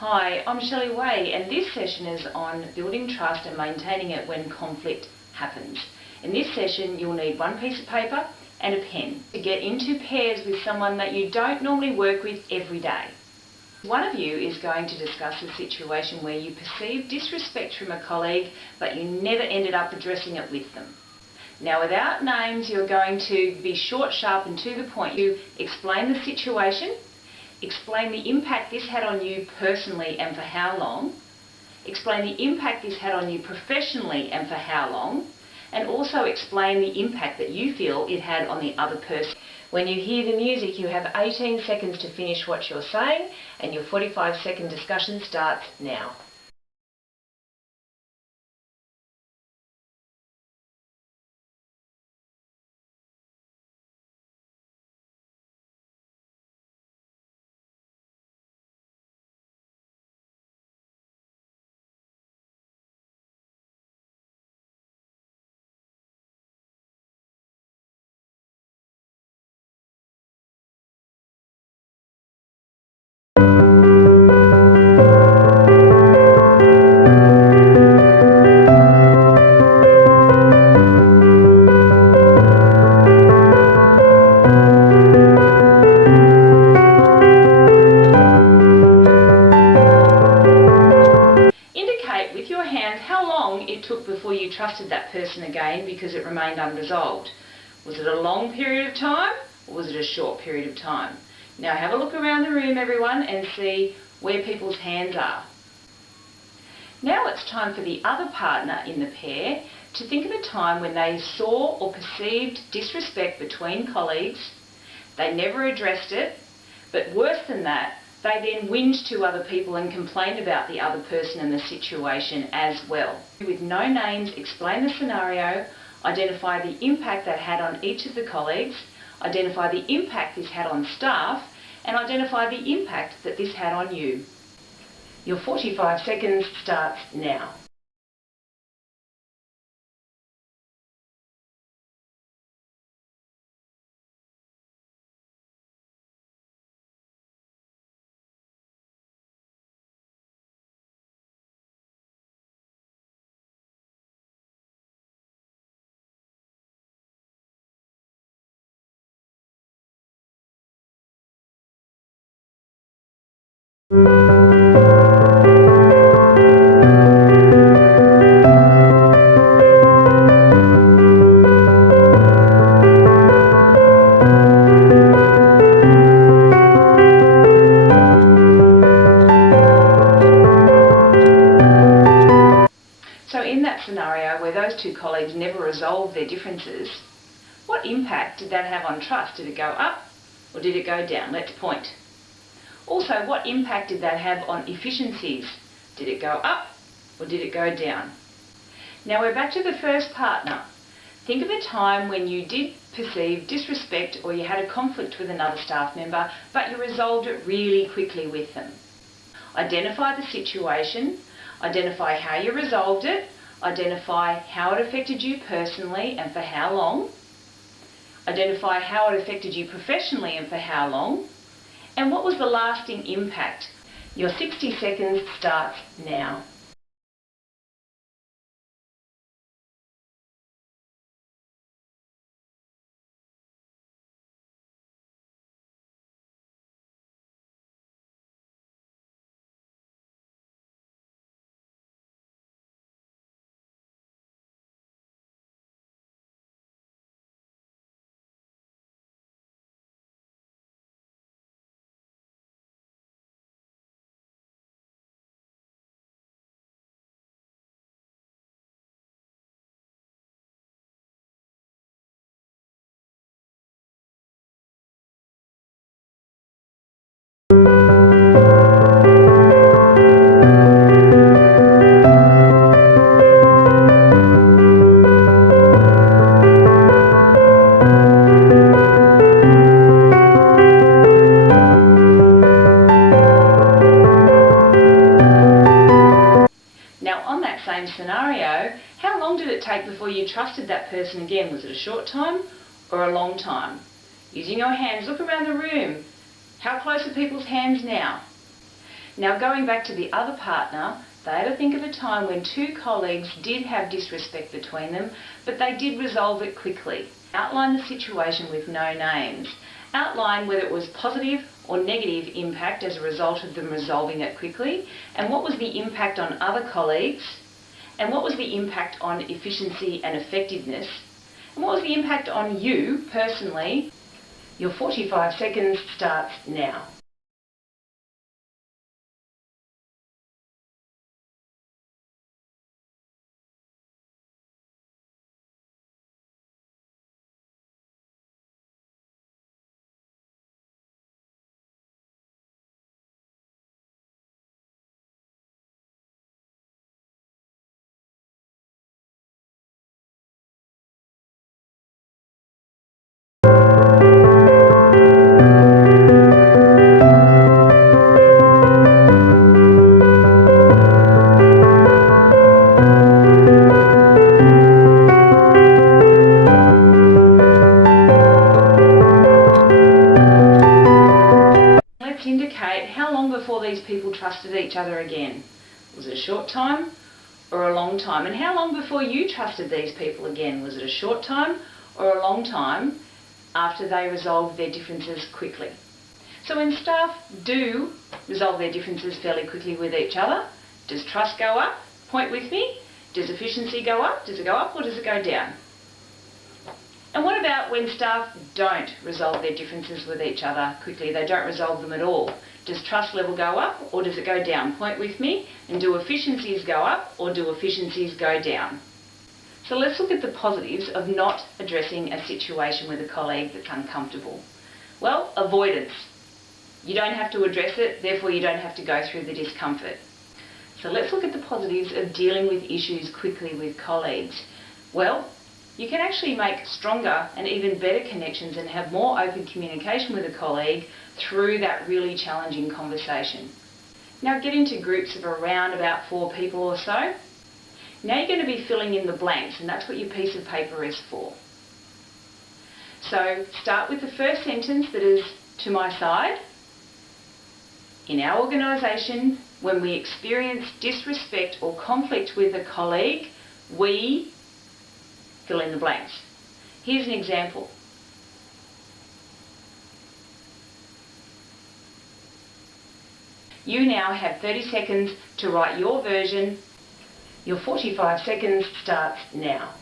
Hi, I'm Shelly and this session is on building trust and maintaining it when conflict happens. In this session you'll need one piece of paper and a pen to get into pairs with someone that you don't normally work with every day. One of you is going to discuss a situation where you perceived disrespect from a colleague but you never ended up addressing it with them. Now, without names, you're going to be short, sharp and to the point. You explain the situation, explain the impact this had on you personally and for how long, explain the impact this had on you professionally and for how long, and also explain the impact that you feel it had on the other person. When you hear the music, you have 18 seconds to finish what you're saying, and your 45-second discussion starts now. How long it took before you trusted that person again because it remained unresolved. Was it a long period of time or was it a short period of time? Now have a look around the room, everyone, and see where people's hands are. Now it's time for the other partner in the pair to think of a time when they saw or perceived disrespect between colleagues. They never addressed it, but worse than that, they then whinged to other people and complained about the other person and the situation as well. With no names, explain the scenario, identify the impact that had on each of the colleagues, identify the impact this had on staff, and identify the impact that this had on you. Your 45 seconds starts now. So in that scenario where those two colleagues never resolved their differences, what impact did that have on trust? Did it go up or did it go down? Let's point. Also, what impact did that have on efficiencies? Did it go up or did it go down? Now we're back to the first partner. Think of a time when you did perceive disrespect or you had a conflict with another staff member, but you resolved it really quickly with them. Identify the situation, identify how you resolved it, identify how it affected you personally and for how long, identify how it affected you professionally and for how long, and what was the lasting impact. Your 60 seconds starts now. Scenario, how long did it take before you trusted that person again? Was it a short time or a long time? Using your hands, look around the room. How close are people's hands now? Now going back to the other partner, they had to think of a time when two colleagues did have disrespect between them, but they did resolve it quickly. Outline the situation with no names. Outline whether it was positive or negative impact as a result of them resolving it quickly, and what was the impact on other colleagues, and what was the impact on efficiency and effectiveness, and what was the impact on you personally. Your 45 seconds starts now. Indicate how long before these people trusted each other again. Was it a short time or a long time? And how long before you trusted these people again? Was it a short time or a long time after they resolved their differences quickly? So when staff do resolve their differences fairly quickly with each other, does trust go up? Point with me. Does efficiency go up? Does it go up or does it go down? And what about when staff don't resolve their differences with each other quickly? They don't resolve them at all. Does trust level go up or does it go down? Point with me. And do efficiencies go up or do efficiencies go down? So let's look at the positives of not addressing a situation with a colleague that's uncomfortable. Well, avoidance. You don't have to address it, therefore you don't have to go through the discomfort. So let's look at the positives of dealing with issues quickly with colleagues. Well, you can actually make stronger and even better connections and have more open communication with a colleague through that really challenging conversation. Now get into groups of around about 4 people or so. Now you're going to be filling in the blanks, and that's what your piece of paper is for. So start with the first sentence that is to my side. In our organisation, when we experience disrespect or conflict with a colleague, we fill in the blanks. Here's an example. You now have 30 seconds to write your version. Your 45 seconds starts now.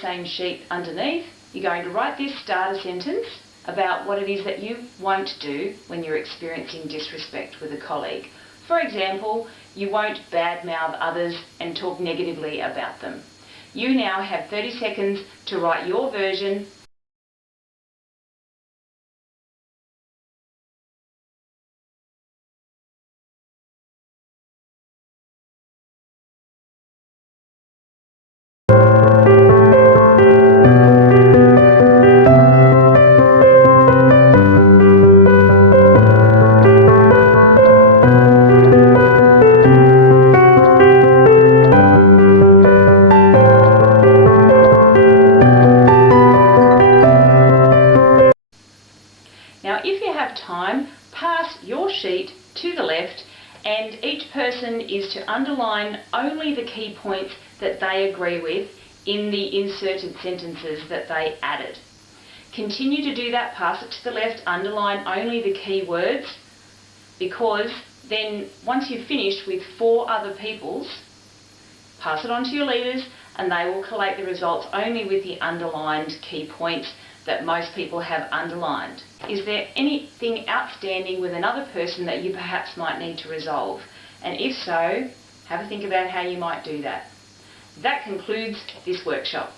Same sheet underneath, you're going to write this starter sentence about what it is that you won't do when you're experiencing disrespect with a colleague. For example, you won't badmouth others and talk negatively about them. You now have 30 seconds to write your version. Time, pass your sheet to the left, and each person is to underline only the key points that they agree with in the inserted sentences that they added. Continue to do that, pass it to the left, underline only the key words, because then once you've finished with 4 other people's, pass it on to your leaders and they will collate the results only with the underlined key points that most people have underlined. Is there anything outstanding with another person that you perhaps might need to resolve? And if so, have a think about how you might do that. That concludes this workshop.